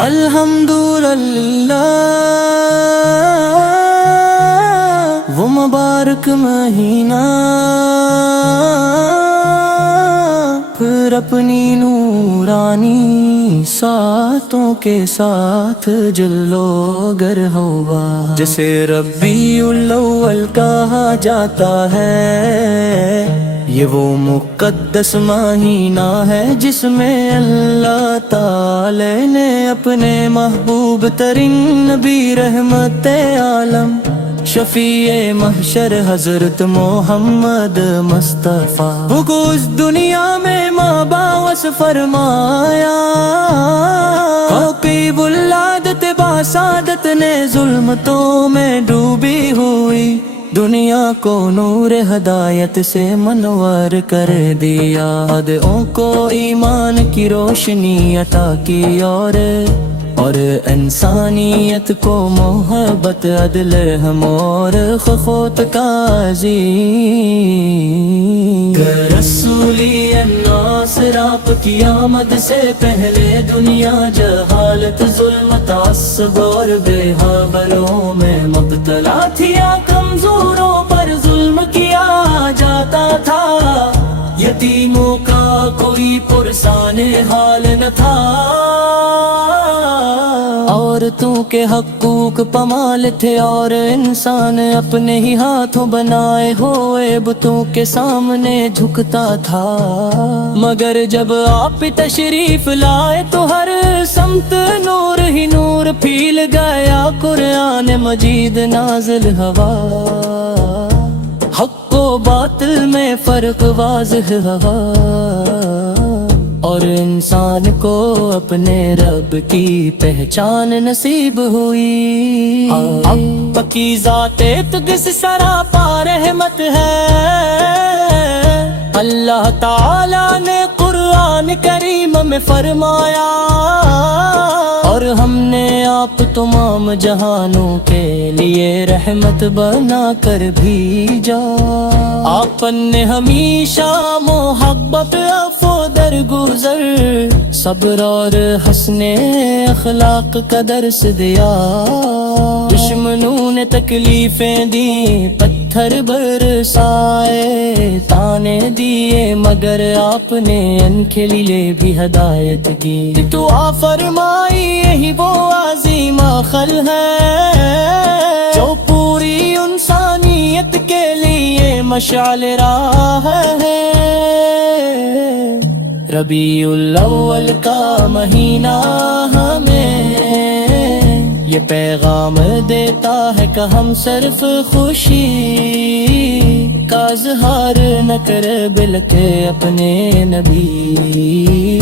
الحمدللہ وہ مبارک مہینہ پھر اپنی نورانی ساتوں کے ساتھ جلو گر ہوا، جسے ربیع الاول کہا جاتا ہے۔ یہ وہ مقدس مہینہ ہے جس میں اللہ تعالی نے اپنے محبوب ترین نبی رحمت عالم شفیع محشر حضرت محمد مصطفیٰ کو اس دنیا میں مابعث فرمایا۔ عقیب العادت باسعادت نے ظلمتوں میں ڈوبی ہوئی دنیا کو نور ہدایت سے منور کر دیا۔ ادعوں کو ایمان کی روشنی عطا کی اور انسانیت کو محبت عدل ہم اور خفوت کا عظیم رسولی الناس آپ کی آمد سے پہلے دنیا جہالت ظلم تعصب اور بے حابلوں میں مبتلا تھی، کمزوروں پر ظلم کیا جاتا تھا، یتیموں کا کوئی پرسان حال نہ تھا، عورتوں کے حقوق پامال تھے اور انسان اپنے ہی ہاتھوں بنائے ہوئے بتوں کے سامنے جھکتا تھا۔ مگر جب آپ تشریف لائے تو ہر سمت نور ہی نور پھیل گیا، قرآن مجید نازل ہوا، حق و باطل میں فرق واضح ہوا، اور انسان کو اپنے رب کی پہچان نصیب ہوئی۔ اب کی ذات قدس سراپا رحمت ہے، اللہ تعالی نے قرآن کریم میں فرمایا، اور ہم نے آپ تمام جہانوں کے لیے رحمت بنا کر بھیجا۔ آپ نے ہمیشہ محبت عفو درگزر صبر اور حسن اخلاق کا درس دیا، دشمنوں نے تکلیفیں دی پتھر برسائے تانے دیے، مگر آپ نے ان کے لیے بھی ہدایت کی، دعا فرمائی یہی وہ عظیم عقل ہے جو پوری انسانیت کے لیے مشعل راہ ہے۔ ربیع الاول کا مہینہ ہمیں یہ پیغام دیتا ہے کہ ہم صرف خوشی کا اظہار نہ کر بلکہ اپنے نبی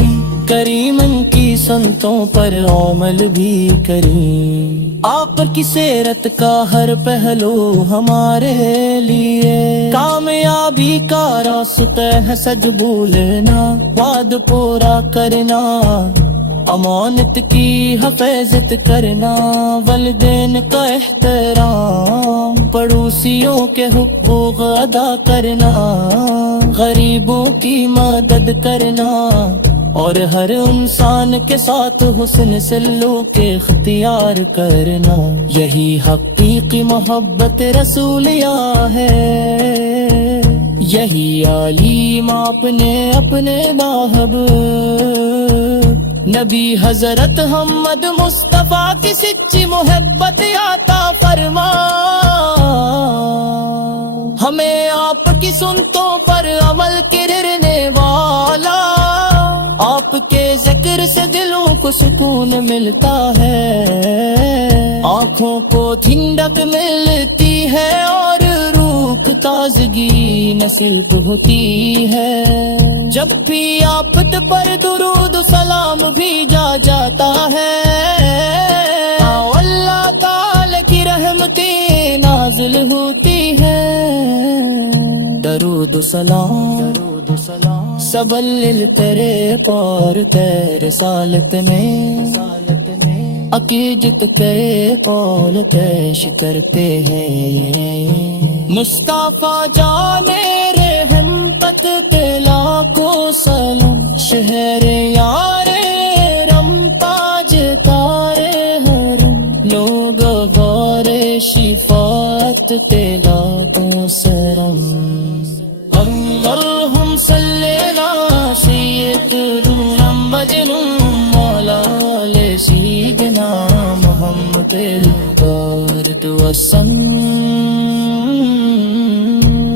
کریم کی سنتوں پر عمل بھی کریں۔ آپ کی سیرت کا ہر پہلو ہمارے لیے کامیابی کا راستہ ہے، سچ بولنا وعد پورا کرنا، امانت کی حفاظت کرنا، والدین کا احترام، پڑوسیوں کے حقوق ادا کرنا، غریبوں کی مدد کرنا، اور ہر انسان کے ساتھ حسن سلوک اختیار کرنا، یہی حقیقی محبت رسولیہ ہے۔ یہی عالم آپ نے اپنے باہب نبی حضرت محمد مصطفیٰ کی سچی محبت عطا فرما، ہمیں آپ کی سنتوں پر عمل کرنے والا آپ کے ذکر سے دلوں کو سکون ملتا ہے، آنکھوں کو ٹھنڈک ملتی ہے اور روح کو تازگی نصیب ہوتی ہے۔ جب بھی آفت پر درود و سلام بھیجا جاتا ہے، اللہ تعالی کی رحمتیں نازل ہوتی ہے۔ درود و سلام سبل تیرے پار تیرے سالت میں، عقیدت کے قول پیش کرتے ہیں۔ مصطفیٰ جانے رحمت تیلا کو سلام، شہر یار رم تاج تارے حرم، لوگ غار شفاعت تیلا کو سرم۔ اللہم صلی علی سیدنا محمد مولا سیدنا محمد البارد وسلم۔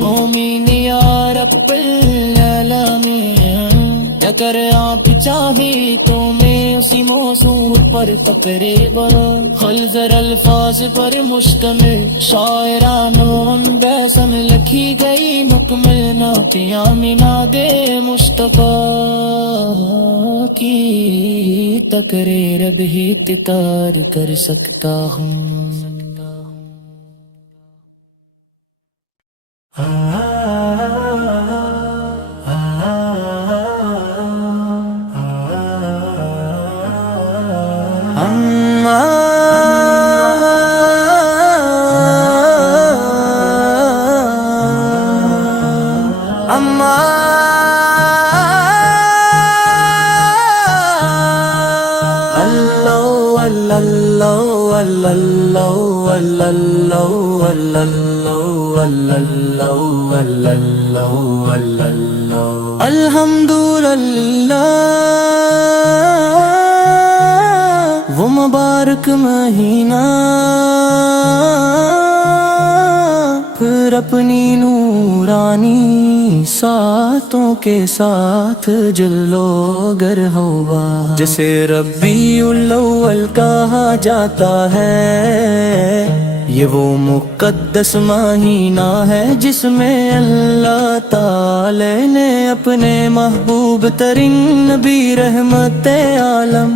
آمین یا رب العالمین۔ یا کر آپ چاہی تو میں اسی موضوع پر تقریر خلزر الفاظ پر مشتمل شاعرانوں بیسم لکھی گئی مکمل نعتیاں میلاد مصطفیٰ کی تقریر بھی تکرار کر سکتا ہوں۔ الحمدللہ وہ مبارک مہینہ پھر اپنی نورانی ساتوں کے ساتھ جلو گر ہوا، جسے ربیع الاول کہا جاتا ہے۔ یہ وہ مقدس مہینہ ہے جس میں اللہ تعالی نے اپنے محبوب ترین نبی رحمت عالم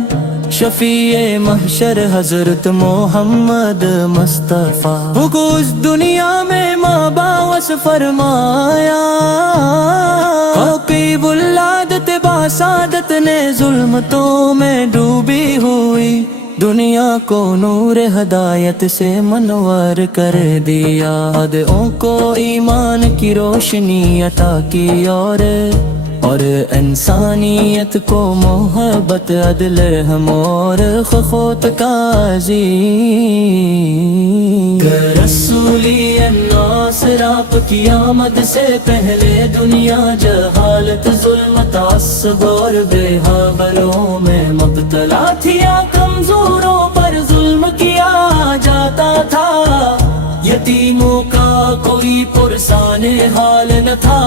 شفیع محشر حضرت محمد مصطفیٰ کو اس دنیا میں مابعث فرمایا۔ عقیب العادت باسعادت نے ظلمتوں میں ڈوبی ہوئی دنیا کو نور ہدایت سے منور کر دیا، عدوں کو ایمان کی روشنی عطا کی اور انسانیت کو محبت عدل ہم اور خخوت کا عظیم رسولی الناس راپ کی آمد سے پہلے دنیا جہالت ظلم تعصب اور بے حابلوں میں مبتلا تھی، کمزوروں پر ظلم کیا جاتا تھا، یتیموں کا کوئی پرسان حال نہ تھا،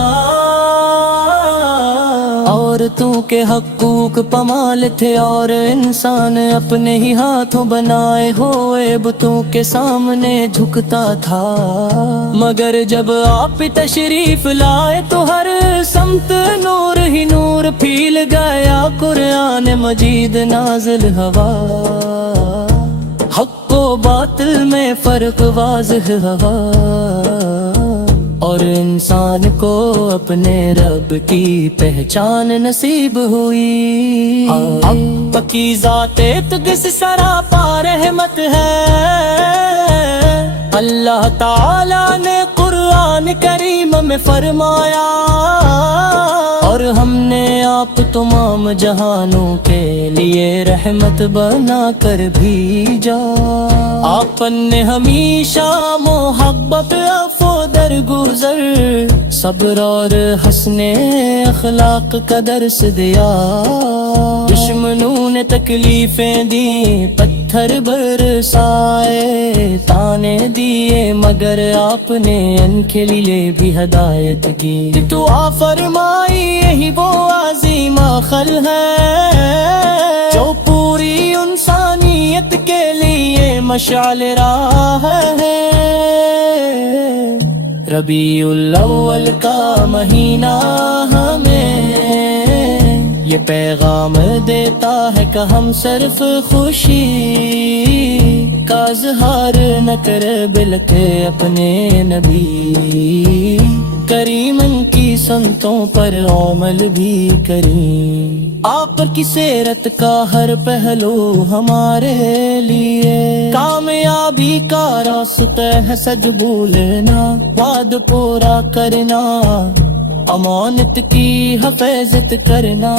عورتوں کے حقوق پامال تھے اور انسان اپنے ہی ہاتھوں بنائے ہوئے بتوں کے سامنے جھکتا تھا۔ مگر جب آپ تشریف لائے تو ہر سمت نور ہی نور پھیل گیا، قرآن مجید نازل ہوا، حق و باطل میں فرق واضح ہوا، اور انسان کو اپنے رب کی پہچان نصیب ہوئی۔ اب کی ذات قدس سراپا رحمت ہے، اللہ تعالیٰ نے قرآن کریم میں فرمایا، اور ہم نے آپ تمام جہانوں کے لیے رحمت بنا کر بھیجا، آپ نے ہمیشہ محبت عفو درگزر صبر اور حسن اخلاق کا درس دیا، دشمنوں نے تکلیفیں دی پتھر برسائے تانے دیے مگر آپ نے ان کے لیے بھی ہدایت کی دعا فرمائی یہی وہ عظیم عقل ہے جو پوری انسانیت کے لیے مشعل راہ ہے ربیع الاول کا مہینہ ہمیں یہ پیغام دیتا ہے کہ ہم صرف خوشی کا اظہار نہ کر بلکہ اپنے نبی کریم کی سنتوں پر عمل بھی کریں آپ کی سیرت کا ہر پہلو ہمارے لیے کامیابی کا راستہ ہے سچ بولنا وعد پورا کرنا امانت کی حفاظت کرنا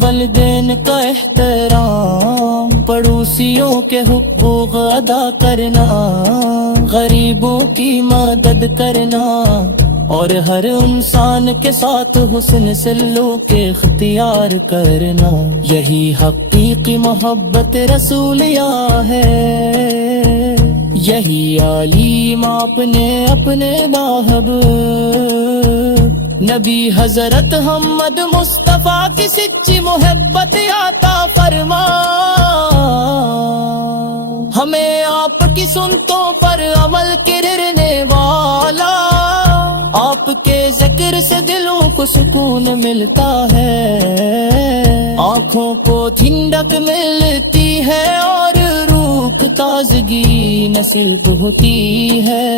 والدین کا احترام پڑوسیوں کے حقوق ادا کرنا غریبوں کی مدد کرنا اور ہر انسان کے ساتھ حسن سلوک اختیار کرنا یہی حقیقی محبت رسولیہ ہے یہی علیم آپ نے اپنے باہب نبی حضرت محمد مصطفیٰ کی سچی محبت عطا فرما ہمیں آپ کی سنتوں پر عمل کرنے والا آپ کے ذکر سے دلوں کو سکون ملتا ہے آنکھوں کو ٹھنڈک ملتی ہے اور روح کو تازگی نصیب ہوتی ہے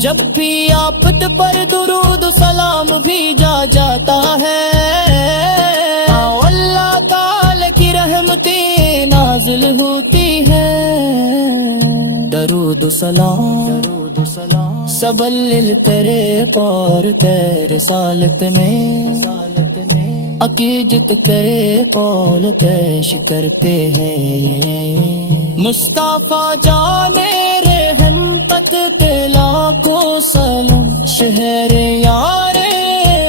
جب بھی آپ پر درود و سلام بھیجا جاتا ہے اللہ تعالی کی رحمتیں نازل ہوتی ہے درود و سلام سبل تیرے قور تیرے سالت میں عقیدت کرے قول پیش کرتے ہیں مصطفیٰ جانے رحمت پہ لاکھوں سلام شہر یار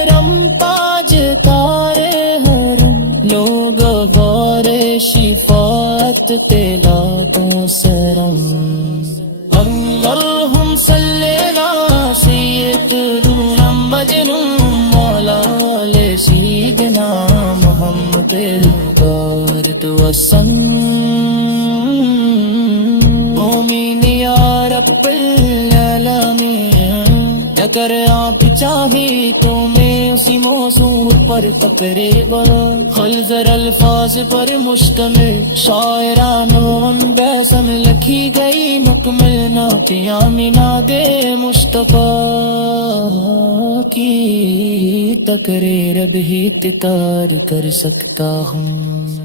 رم تاج تارے حرم لوگ غور شفاعت پہ لاکھوں سرم اللہم صلی علی سیدنا مجنون مولا علی سیدنا محمد البارد مومین یا رب العالمین اگر آپ چاہے تو میں اسی موضوع پر تقریب خلزر الفاظ پر مشتمل شاعرانہ بیسم لکھی گئی مکمل نعتیاں میناد مصطفیٰ کی تقریر بھی تکرار کر سکتا ہوں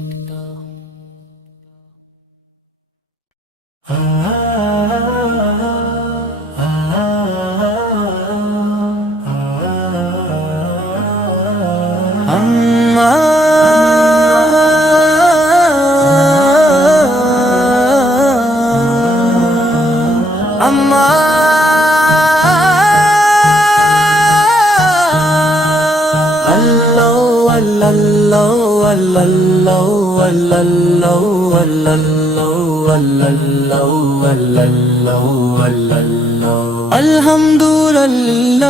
الحمدللہ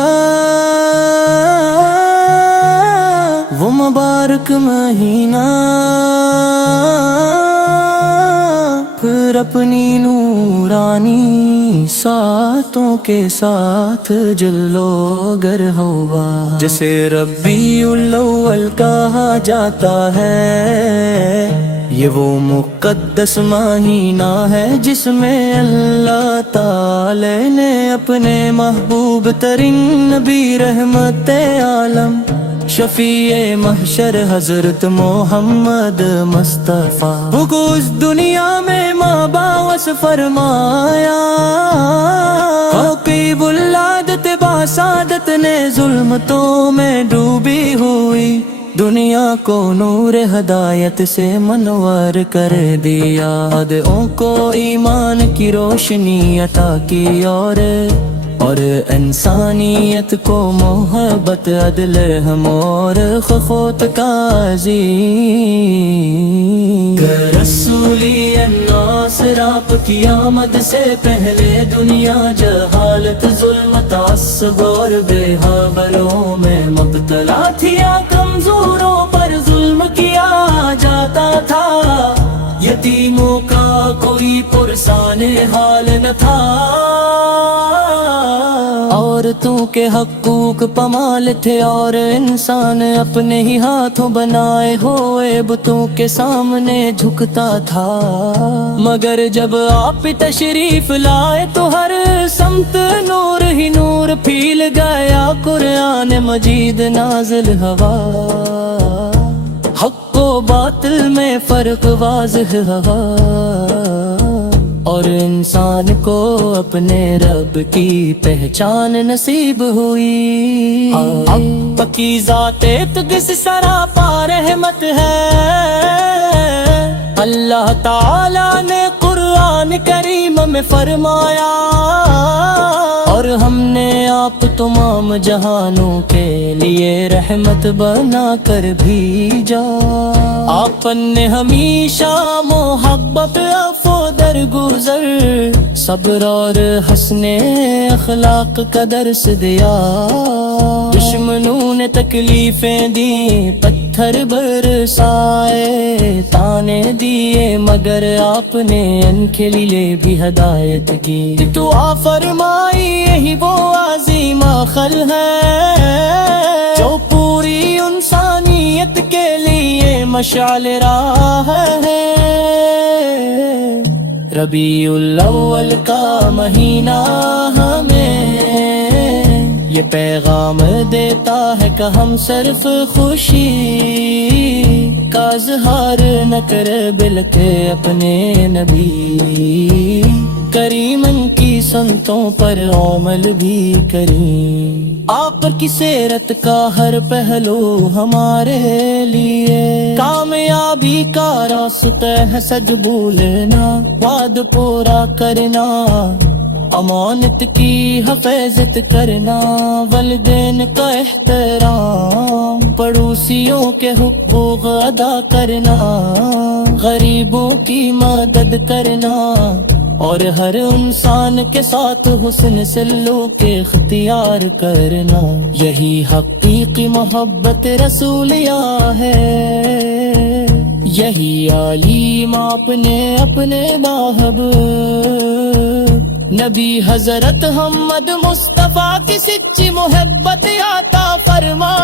وہ مبارک مہینہ پھر اپنی نورانی ساتوں کے ساتھ جلو گر ہوا جسے ربیع الاول کہا جاتا ہے یہ وہ مقدس مہینہ ہے جس میں اللہ تعالی نے اپنے محبوب ترین نبی رحمت عالم شفیع محشر حضرت محمد مصطفیٰ کو اس دنیا میں مابعث فرمایا عقیب العادت باسعادت نے ظلمتوں میں ڈوبی ہوئی دنیا کو نور ہدایت سے منور کر دیا عدوں کو ایمان کی روشنی عطا کی اور انسانیت کو محبت عدل رحم اور خخوت کا عظیم رسولی الناصرہ کی آمد سے پہلے دنیا جہالت ظلم تعصب اور بے حابلوں میں مبتلا تھی، کمزوروں پر ظلم کیا جاتا تھا، یتیموں کا کوئی پرسان حال نہ تھا، عورتوں کے حقوق پامال تھے اور انسان اپنے ہی ہاتھوں بنائے ہوئے بتوں کے سامنے جھکتا تھا، مگر جب آپ تشریف لائے تو ہر سمت نور ہی نور پھیل گیا، قرآن مجید نازل ہوا، حق و باطل میں فرق واضح ہوا، اور انسان کو اپنے رب کی پہچان نصیب ہوئی۔ حق کی ذات قدس سراپا رحمت ہے، اللہ تعالیٰ نے قرآن کریم میں فرمایا، اور ہم نے آپ تمام جہانوں کے لیے رحمت بنا کر بھیجا، آپ نے ہمیشہ محبت عفو درگزر صبر اور حسن اخلاق کا درس دیا، دشمنوں نے تکلیفیں دی، پتھر برسائے، تانے دیے، مگر آپ نے ان کے لیے بھی ہدایت کی، دعا فرمائی یہی وہ عظیم عقل ہے جو پوری انسانیت کے لیے مشعل راہ ہے۔ ربیع الاول کا مہینہ ہمیں یہ پیغام دیتا ہے کہ ہم صرف خوشی کا اظہار نہ کر بلکہ اپنے نبی کریم کی سنتوں پر عمل بھی کریں، آپ کی سیرت کا ہر پہلو ہمارے لیے کامیابی کا راستہ ہے، سچ بولنا، وعد پورا کرنا، امانت کی حفاظت کرنا، والدین کا احترام، پڑوسیوں کے حقوق ادا کرنا، غریبوں کی مدد کرنا، اور ہر انسان کے ساتھ حسن سلوک اختیار کرنا، یہی حقیقی محبت رسولیہ ہے، یہی عالم آپ نے اپنے باہب نبی حضرت محمد مصطفیٰ کی سچی محبت عطا فرما،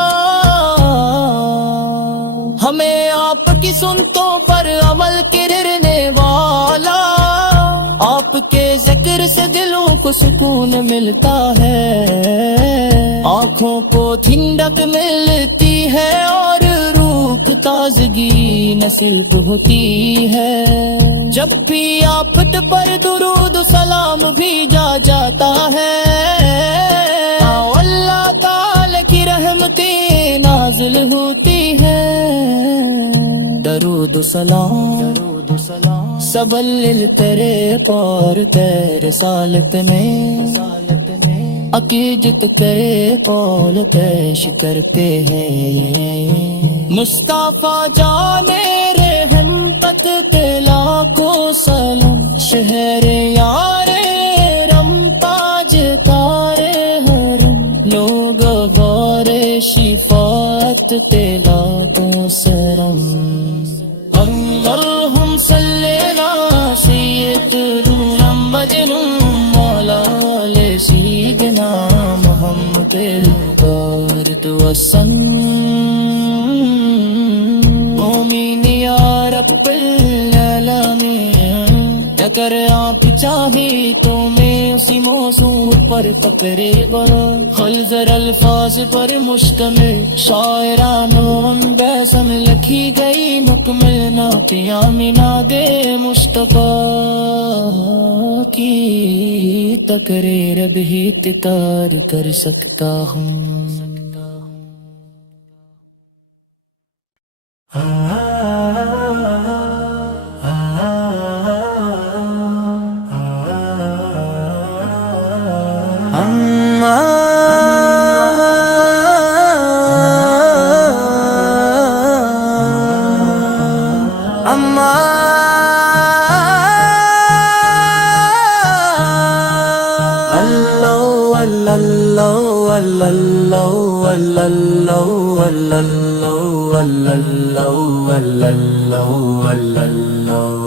ہمیں آپ کی سنتوں پر عمل کرنے والا، آپ کے ذکر سے دلوں کو سکون ملتا ہے، آنکھوں کو ٹھنڈک ملتی ہے، اور روح کو تازگی نصیب ہوتی ہے، جب بھی آپ پر درود و سلام بھیجا جاتا ہے، اللہ تعالی کی رحمتیں نازل ہوتی ہے، درود و سلام سبل تیرے پار تیرے سالت میں عقیدت کرے قول پیش کرتے ہیں، مصطفیٰ جانے رحم تک لاکھوں سلام، شہر یار رم تاج تارے حرم، لوگ غار شفاعت لاکھوں سرم، اللہم صلی علی سیدنا محمد وعلی سیدنا محمد البارد وسلم، مومین یا رب العالمین، اگر آپ چاہی تو میں اسی موضوع پر فقرے بنا، خلزر الفاظ پر مشتمل شاعرانوں بیسم لکھی گئی مکمل نعتیاں میناد مصطفیٰ کی تقریر بھی تکرار کر سکتا ہوں۔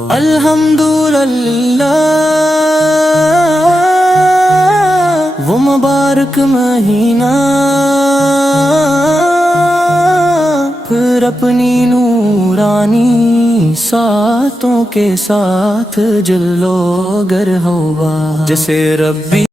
الحمدللہ وہ مبارک مہینہ پھر اپنی نورانی ساتوں کے ساتھ جلو گر ہوا جسے ربی